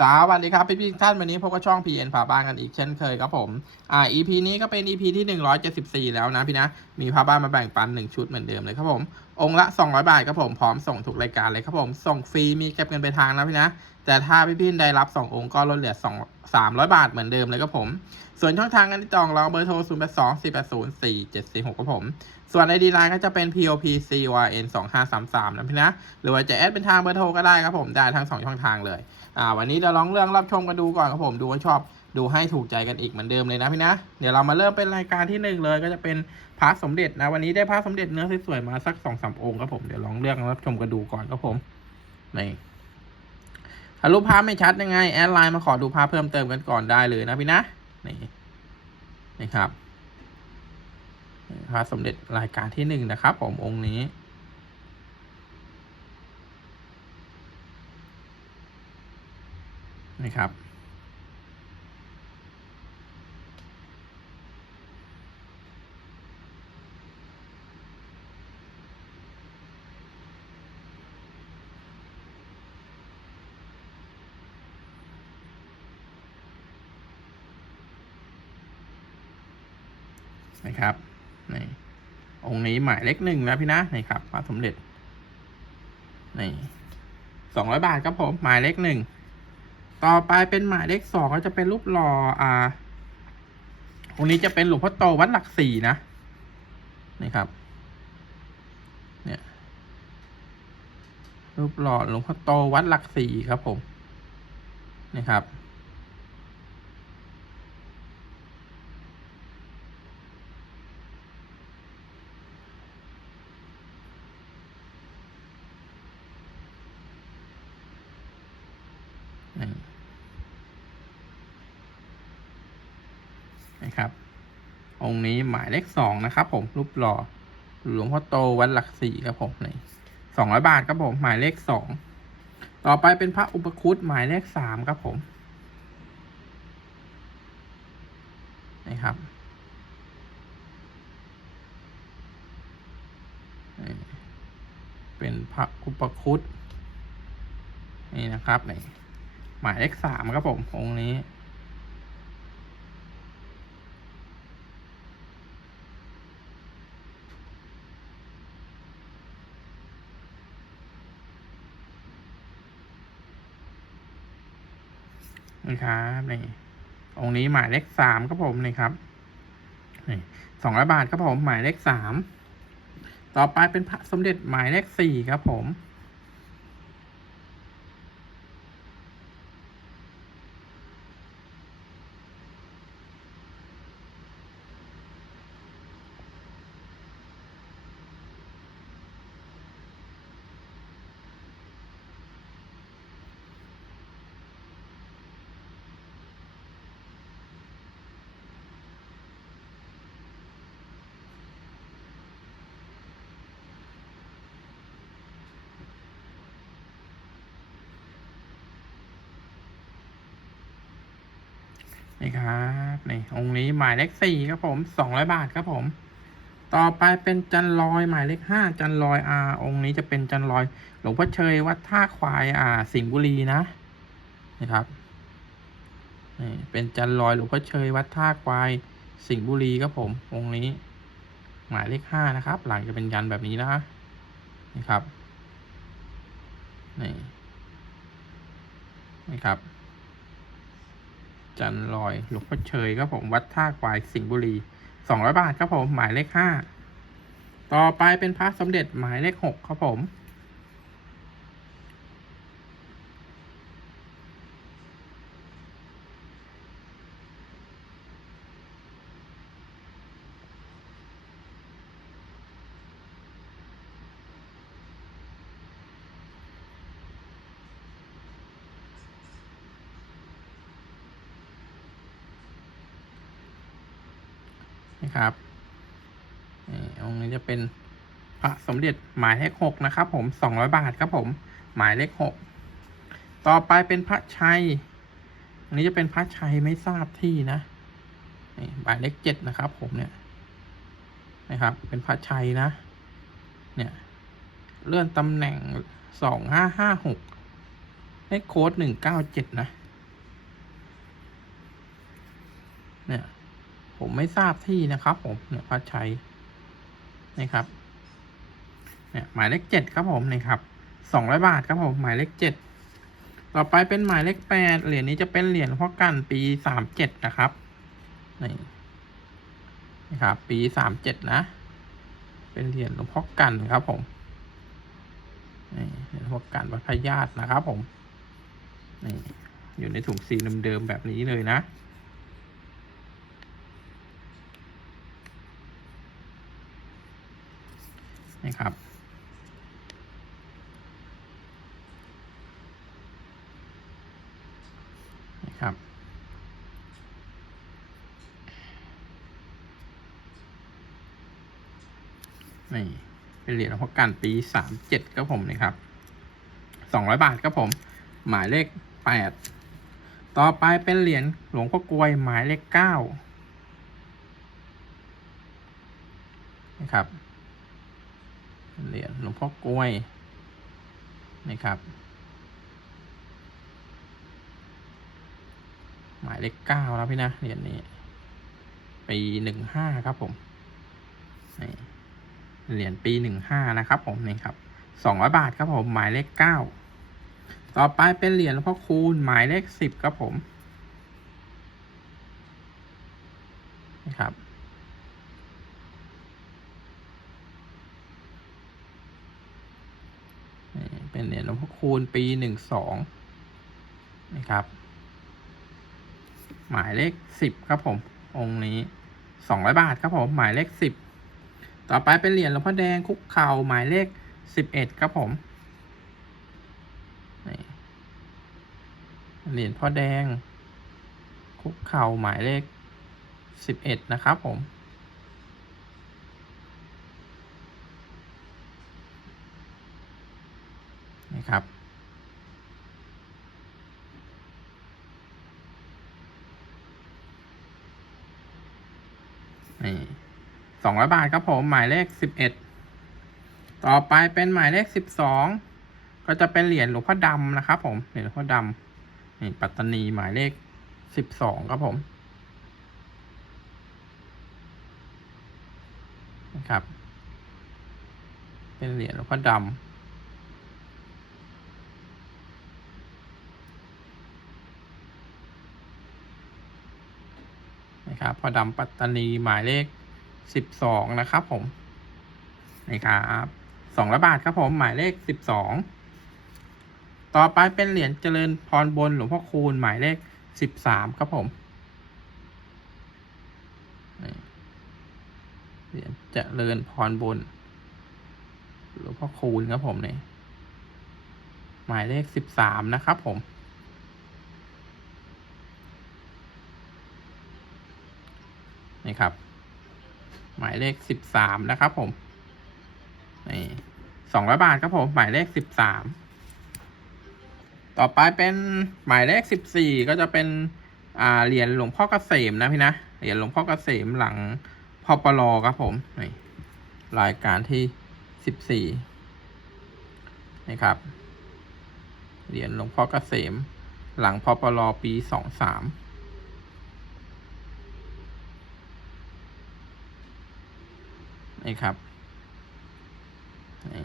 สวัสดีครับพี่พี่ท่านวันนี้พบกับช่อง PN ผาบ้านกันอีกเช่นเคยครับผม อ่า EP นี้ก็เป็น EP ที่ 174 แล้วนะพี่นะ มีผาบ้านมาแบ่งปัน 1 ชุดเหมือนเดิมเลยครับผม องค์ละ 200 บาทครับผม พร้อมส่งทุกรายการเลยครับผม ส่งฟรีมีเก็บเงินไปลายทางนะพี่นะ แต่ถ้าพี่พี่ได้รับ 2 องค์ก็ลดเหลือ 2 300 บาทเหมือนเดิมเลยครับผม ส่วนช่องทางการติดต่องเราเบอร์โทร 0 8 2 4 8 0 4 7 4 6ครับผม ส่วนไอดีไลน์ก็จะเป็น POP CYN 2 5 3 3นะพี่นะ หรือว่าจะแอดเป็นทางเบอร์โทรก็ได้ครับผม ได้ทั้ง 2 ช่องทางเลย อ่า วันนี้เราลองเรื่องรับชมกันดูก่อนครับผม ดูว่าชอบ ดูให้ถูกใจกันอีกเหมือนเดิมเลยนะพี่นะ เดี๋ยวเรามาเริ่มเป็นรายการที่หนึ่งเลย ก็จะเป็นพระสมเด็จนะ วันนี้ได้พระสมเด็จเนื้อสวยๆมาสักสองสามองค์ครับผม เดี๋ยวลองเลือกรับชมกันดูก่อนครับผม นี่ถ้ารูปภาพไม่ชัดยังไง แอดไลน์มาขอดูภาพเพิ่มเติมกันก่อนได้เลยนะพี่นะ นี่นะครับพระสมเด็จรายการที่หนึ่งนะครับ ผมองค์นี้นี่ครับ นะครับนี่องค์นี้หมายเลขหนึ่งนะพี่นะนี่ครับพระสมเด็จนี่สองร้อยบาทครับผมหมายเลขหนึ่งต่อไปเป็นหมายเลขสองก็จะเป็นรูปหล่ออ่าองค์นี้จะเป็นหลวงพ่อโตวัดหลักสี่นะนี่ครับ เนี่ย รูปหล่อหลวงพ่อโตวัดหลักสี่ครับผมนี่ครับ นี่นะครับ องค์นี้ หมายเลขสองนะครับผมรูปหล่อหลวงพ่อโตวัดหลักสี่ครับผมนี่สองร้อยบาทครับผมหมายเลขสองต่อไปเป็นพระอุปคุตหมายเลขสามครับผมนี่ครับเป็นพระอุปคุตนี่นะครับนี่หมายเลขสามครับผมองค์นี้ นี่ ครับนี่องค์นี้หมายเลขสามครับผมนี่ครับนี่สองร้อยบาทครับผมหมายเลขสามต่อไปเป็นพระสมเด็จหมายเลขสี่ครับผม นี่ครับนี่องค์นี้หมายเลขสี่ครับผมสองร้อยบาทครับผม ต่อไปเป็นจันลอยหมายเลขห้าจันลอยอาองค์นี้จะเป็นจันลอยหลวงพ่อเชยวัดท่าควายอ่าสิงห์บุรีนะนี่ครับนี่เป็นจันลอยหลวงพ่อเชยวัดท่าควายสิงห์บุรีครับผมองค์นี้ หมายเลขห้านะครับ หลังจะเป็นยันแบบนี้นะนี่ครับนี่นี่ครับ จันลอยหลวงพ่อเชยครับผมวัดท่าควายสิงห์บุรีสองร้อยบาทครับผมหมายเลขห้าต่อไปเป็นพระสมเด็จหมายเลขหกครับผม ครับอันนี้จะเป็นพระสมเด็จหมายเลขหกนะครับ ผมสองร้อยบาทครับผม หมายเลขหกต่อไปเป็นพระชัยอันนี้จะเป็นพระชัยไม่ทราบที่นะนี่หมายเลขเจ็ดนะครับ ผมเนี่ยนะครับ เป็นพระชัยนะ เนี่ย เลื่อนตำแหน่งสองห้าห้าหกให้โค้ดหนึ่งเก้าเจ็ดนะ เนี่ย ผมไม่ทราบที่นะครับผมเนี่ยพัดชัยนะครับเนี่ยหมายเลขเจ็ดครับผมนี่ครับสองร้อยบาทครับผมหมายเลขเจ็ดต่อไปเป็นหมายเลขแปดเหรียญนี้จะเป็นเหรียญพ่อกันปีสามเจ็ดนะครับนี่นะครับปีสามเจ็ดนะ เป็นเหรียญหลวงพ่อกันครับผมนี่เหรียญหลวงพ่อกันวัดพระญาตินะครับผมนี่อยู่ในถุงสีเดิมๆแบบนี้เลยนะ นะครับ นะครับ นี่เป็นเหรียญหลวงพ่อกันปีสามเจ็ดครับผมนะครับสองร้อยบาทครับผม หมายเลขแปดต่อไปเป็นเหรียญหลวงพ่อกลวยหมายเลขเก้านะครับ เหรียญหลวงพ่อกล้วยนะครับ หมายเลขเก้าแล้วพี่นะเหรียญนี้ปีหนึ่งห้าครับผมนี่เหรียญปีหนึ่งห้านะครับ ผมนี่ครับสองร้อยบาทครับผมหมายเลขเก้าต่อไปเป็นเหรียญหลวงพ่อคูณหมายเลขสิบครับผมนะครับ นี่ เนเหรียญหลวงพ่อคูณปีหนึ่งสองนะครับ หมายเลขสิบครับผม องค์นี้สองร้อยบาทครับผม หมายเลขสิบต่อไปเป็นเหรียญหลวงพ่อแดงคุกเข่าหมายเลขสิบเอ็ดครับผมเหรียญพ่อแดง คุกเข่าหมายเลขสิบเอ็ดนะครับผม นะครับ นี่สองร้อยบาทครับผมหมายเลขสิบเอ็ดต่อไปเป็นหมายเลขสิบสองก็จะเป็นเหรียญหลวงพ่อดำนะครับ ผมเหรียญหลวงพ่อดำนี่ปัตตานีหมายเลขสิบสองครับผมนะครับ เป็นเหรียญหลวงพ่อดำ นะครับพอดำปัตตานีหมายเลขสิบสองนะครับผมนี่ครับสองร้อยบาทครับผมหมายเลขสิบสองต่อไปเป็นเหรียญเจริญพรบนหลวงพ่อคูณหมายเลขสิบสามครับผมเหรียญเจริญพรบนหลวงพ่อคูณครับผมนี่หมายเลขสิบสามนะครับผม นี่ครับ หมายเลขสิบสามนะครับผมนี่สองร้อยบาทครับผม หมายเลขสิบสามต่อไปเป็นหมายเลขสิบสี่ก็จะเป็นอ่าเหรียญหลวงพ่อเกษมนะพี่นะเหรียญหลวงพ่อเกษมหลังพอปลอครับผมนี่รายการที่สิบสี่นี่ครับเหรียญหลวงพ่อเกษม หลังพอปลอปีสองสาม นี่ครับนี่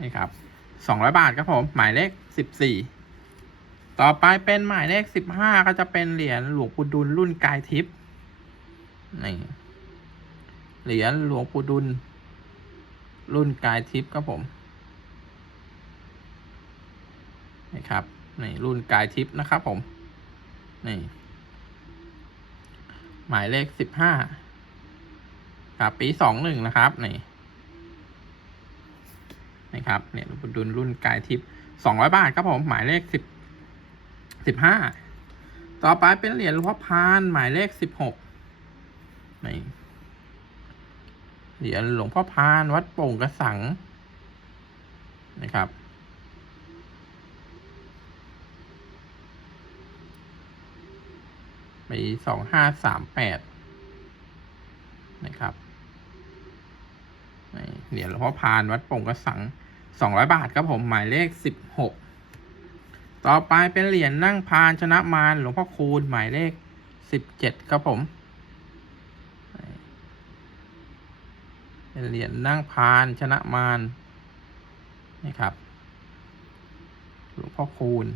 นี่ครับสองร้อยบาทครับผม หมายเลขสิบสี่ต่อไปเป็นหมายเลขสิบห้าก็จะเป็นเหรียญหลวงปู่ดุลรุ่นกายทิพย์นี่เหรียญหลวงปู่ดุล รุ่นกายทิพย์ครับผมนี่ครับนี่รุ่นกายทิพย์นะครับผมนี่ หมายเลขสิบห้าครับปีสองหนึ่งนะครับนี่นี่ครับเนี่ยดุลรุ่นกายทิพย์สองร้อยบาทครับผมหมายเลขสิบสิบห้าต่อไปเป็นเหรียญหลวงพ่อพานหมายเลขสิบหกนี่เหรียญหลวงพ่อพานวัดโป่งกระสังนะครับ ไปสองห้าสามแปดนะครับเหรียญหลวงพ่อพานวัดโป่งกระสังสองร้อยบาทครับผมหมายเลขสิบหกต่อไปเป็นเหรียญนั่งพานชนะมารหลวงพ่อคูณหมายเลขสิบเจ็ดครับผม เป็นเหรียญนั่งพานชนะมารนี่ครับหลวงพ่อคูณ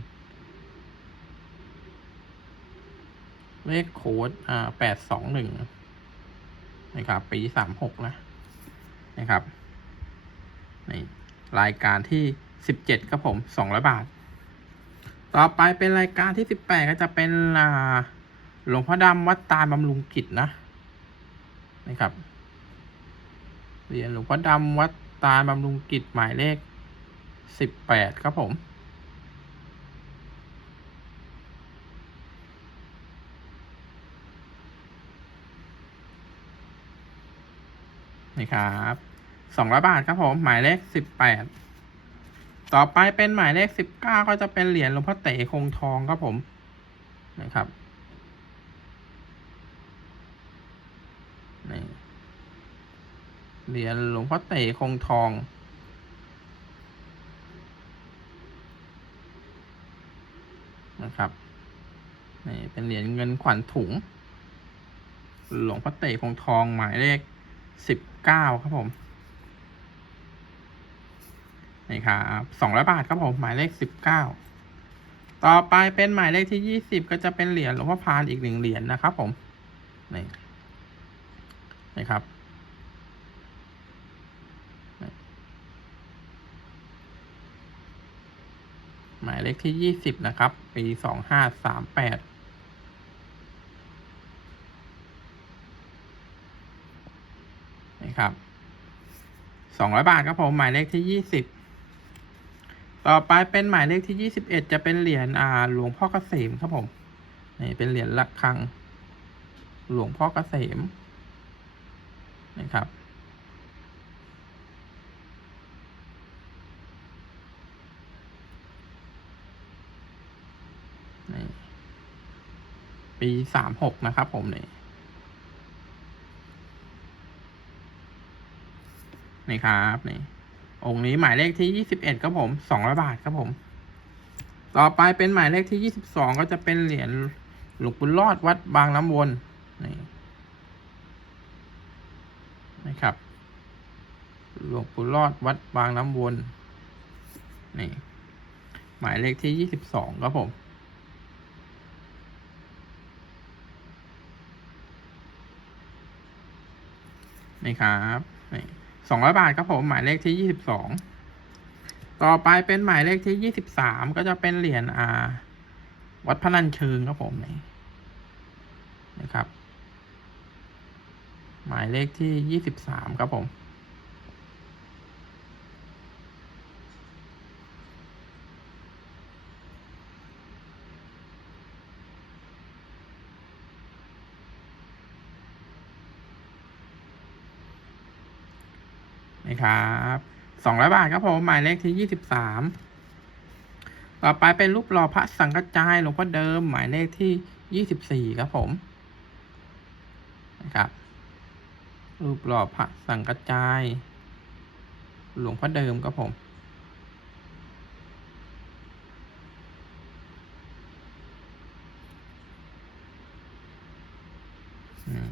เลขโค้ดอ่าแปดสองหนึ่งนะครับ ปีสามหกนะนะครับในรายการที่สิบเจ็ดครับผมสองร้อยบาท ต่อไปเป็นรายการที่สิบแปดก็จะเป็นอ่าหลวงพ่อดำวัดตาลบำรุงกิจนะนะครับเหรียญหลวงพ่อดำวัดตาลบำรุงกิจหมายเลขสิบแปดครับผม นี่ครับสองร้อยบาทครับผม หมายเลขสิบแปดต่อไปเป็นหมายเลขสิบเก้าก็จะเป็นเหรียญหลวงพ่อเต๋คงทองครับผมนะครับนี่เหรียญหลวงพ่อเต๋คงทองนะครับนี่เป็นเหรียญเงินขวัญถุง หลวงพ่อเต๋คงทองหมายเลขสิบ เก้าครับผม นี่ครับสองร้อยบาทครับผม หมายเลขสิบเก้าต่อไปเป็นหมายเลขที่ยี่สิบก็จะเป็นเหรียญหลวงพ่อพานอีกหนึ่งเหรียญนะครับผม นี่นี่ครับหมายเลขที่ยี่สิบนะครับ ปีสองห้าสามแปด ครับสองร้อยบาทครับผมหมายเลขที่ยี่สิบต่อไปเป็นหมายเลขที่ยี่สิบเอ็ดจะเป็นเหรียญอ่า หลวงพ่อเกษมครับผมนี่เป็นเหรียญระฆัง หลวงพ่อเกษมนะครับปีสามหกนะครับผมนี่ นี่ครับนี่องค์นี้หมายเลขที่ยี่สิบเอ็ดครับผมสองร้อยบาทครับผม ต่อไปเป็นหมายเลขที่ยี่สิบสองก็จะเป็นเหรียญหลวงปู่รอดวัดบางน้ำวนนี่นะครับหลวงปู่รอดวัดบางน้ำวนนี่หมายเลขที่ยี่สิบสองครับผมนี่ครับ สองร้อยบาทครับผมหมายเลขที่ยี่สิบสองต่อไปเป็นหมายเลขที่ยี่สิบสามก็จะเป็นเหรียญอาวัดพนัญเชิงครับผมนี่นะครับ หมายเลขที่ยี่สิบสามครับผม นี่ครับสองร้อยบาทครับผมหมายเลขที่ยี่สิบสามต่อไปเป็นรูปหล่อพระสังฆจายหลวงพ่อเดิม หมายเลขที่ยี่สิบสี่ครับผมนะครับรูปหล่อพระสังฆจาย หลวงพ่อเดิมครับผมม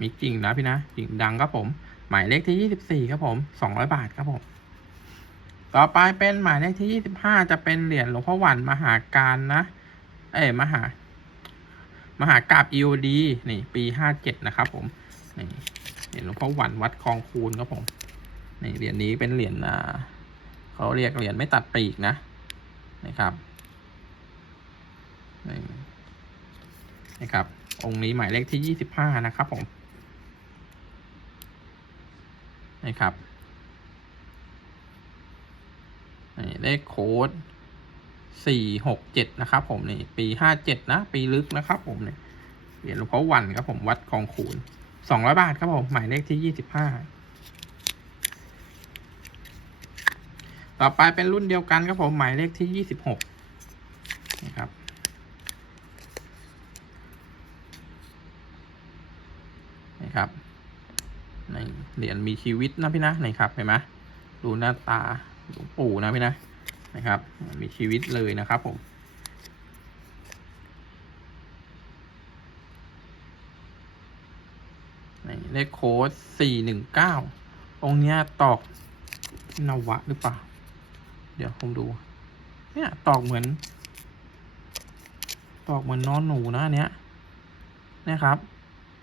มีกิ่งนะพี่นะกิ่งดังครับผม หมายเลขที่ยี่สิบสี่ครับผมสองร้อยบาทครับผม ต่อไปเป็นหมายเลขที่ยี่สิบห้าจะเป็นเหรียญหลวงพ่อหวันมหาการนะ เอ้มหา มหากราบ EOD นี่ปีห้าเจ็ดนะครับผม นี่เหรียญหลวงพ่อหวันวัดคลองคูนครับผม นี่เหรียญนี้เป็นเหรียญอ่าเขาเรียกเหรียญไม่ตัดปีกนะ นะครับนี่นะครับ องค์นี้หมายเลขที่ยี่สิบห้านะครับผม นะครับเลขโค้ดสี่หกเจ็ดนะครับ ผมนี่ปีห้าเจ็ดนะ ปีลึกนะครับ ผมเนี่ยเหรียญหลวงพ่อวันครับผมวัดคลองคูนสองร้อยบาทครับผมหมายเลขที่ยี่สิบห้าต่อไปเป็นรุ่นเดียวกันครับผมหมายเลขที่ยี่สิบหกนะครับนะครับ ในเหรียญมีชีวิตนะพี่นะนี่ครับเห็นไหมดูหน้าตาหลวงปู่นะพี่นะนะครับ มีชีวิตเลยนะครับผมในเลขโค้ดสี่หนึ่งเก้าองค์เนี้ยตอกนวะหรือเปล่า เดี๋ยวผมดู เนี่ยตอกเหมือน ตอกเหมือนน้องหนูนะเนี้ยนะครับ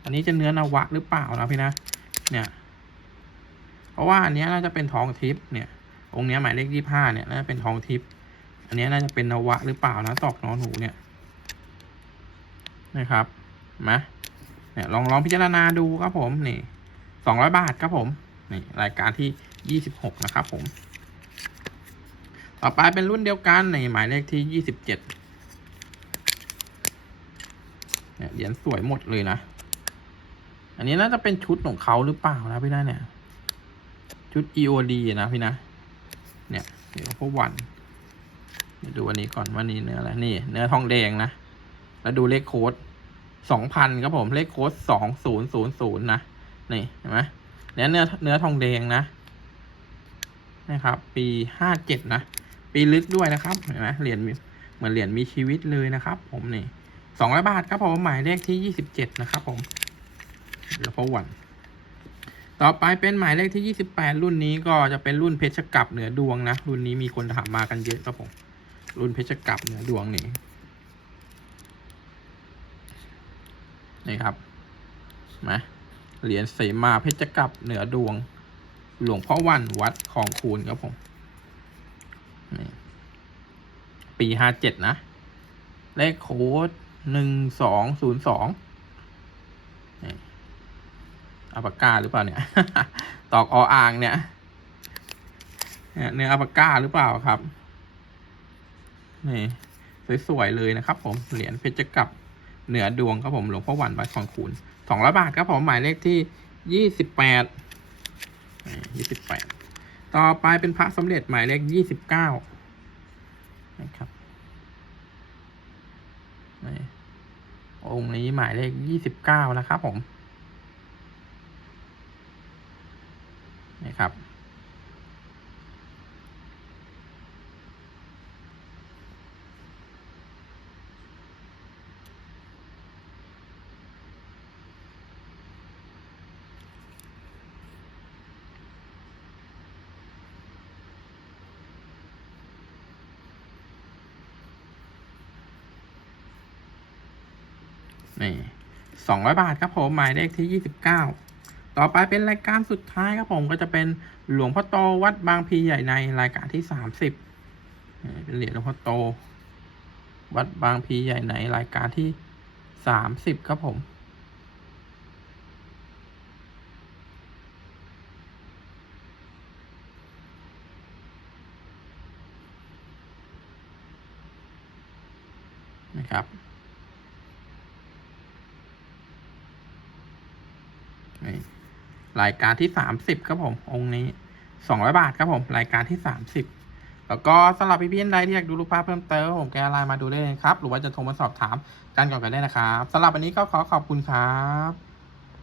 อันนี้จะเนื้อนวะหรือเปล่านะพี่นะ เนี่ย เพราะว่าอันนี้น่าจะเป็นทองทิพย์เนี่ย องค์เนี้ยหมายเลขยี่ห้าเนี่ยน่าจะเป็นทองทิพย์อันนี้น่าจะเป็นนวะหรือเปล่านะตอกนอนหนูเนี่ยนะครับมาเนี่ยลองลองพิจารณาดูครับผมนี่สองร้อยบาทครับผมนี่รายการที่ยี่สิบหกนะครับผม ต่อไปเป็นรุ่นเดียวกันในหมายเลขที่ยี่สิบเจ็ดเนี่ยเหรียญสวยหมดเลยนะ อันนี้น่าจะเป็นชุดของเขาหรือเปล่านะพี่นะเนี่ย ชุด EOD นะพี่นะ เนี่ย เดี๋ยวพวกวันดูอันนี้ก่อนว่านี่เนื้ออะไรนี่ เนื้อทองแดงนะ แล้วดูเลขโค้ดสองพันครับผมเลขโค้ดสองศูนย์ศูนย์ศูนย์นะ นี่เห็นไหมเนื้อเนื้อเนื้อทองแดงนะนะครับ ปีห้าเจ็ดนะ ปีลึกด้วยนะครับเห็นไหมเหรียญเหมือนเหรียญมีชีวิตเลยนะครับ ผมนี่สองร้อยบาทครับผมหมายเลขที่ยี่สิบเจ็ดนะครับผม เดี๋ยวพวัน ต่อไปเป็นหมายเลขที่ยี่สิบแปดรุ่นนี้ก็จะเป็นรุ่นเพชรกลับเหนือดวงนะ รุ่นนี้มีคนถามมากันเยอะครับผม รุ่นเพชรกลับเหนือดวงนี่ นี่ครับมาเหรียญเสมาเพชรกลับเหนือดวง หลวงพ่อวันวัดของคูณครับผม นี่ ปีห้าเจ็ดนะ เลขโค้ดหนึ่งสองศูนย์สอง อัปากาหรือเปล่าเนี่ย ตอกออ่างเนี่ยเนี่ยเนื้ออัปากาหรือเปล่าครับ นี่สวยๆเลยนะครับผม เหรียญเพชรกลับเหนือดวงครับผมหลวงพ่อหวันวัดคองคูณสองร้อยบาทครับผมหมายเลขที่ยี่สิบแปดยี่สิบแปดต่อไปเป็นพระสมเด็จหมายเลขยี่สิบเก้านะครับองค์นี้หมายเลขยี่สิบเก้านะครับผม ครับ นี่สองร้อยบาทครับผมหมายเลขที่ยี่สิบเก้า ต่อไปเป็นรายการสุดท้ายครับผมก็จะเป็นหลวงพ่อโตวัดบางพีใหญ่ในรายการที่สามสิบเป็นเหรียญหลวงพ่อโต วัดบางพีใหญ่ในรายการที่สามสิบครับผมนะครับ นี่ รายการที่สามสิบครับผม องค์นี้สองร้อยบาทครับผม รายการที่สามสิบแล้วก็สำหรับพี่ๆท่านใดที่อยากดูรูปภาพเพิ่มเติมผมแกไลน์มาดูได้เลยครับ หรือว่าจะโทรมาสอบถามกันก่อนกันได้นะครับสำหรับวันนี้ก็ขอขอบคุณครับ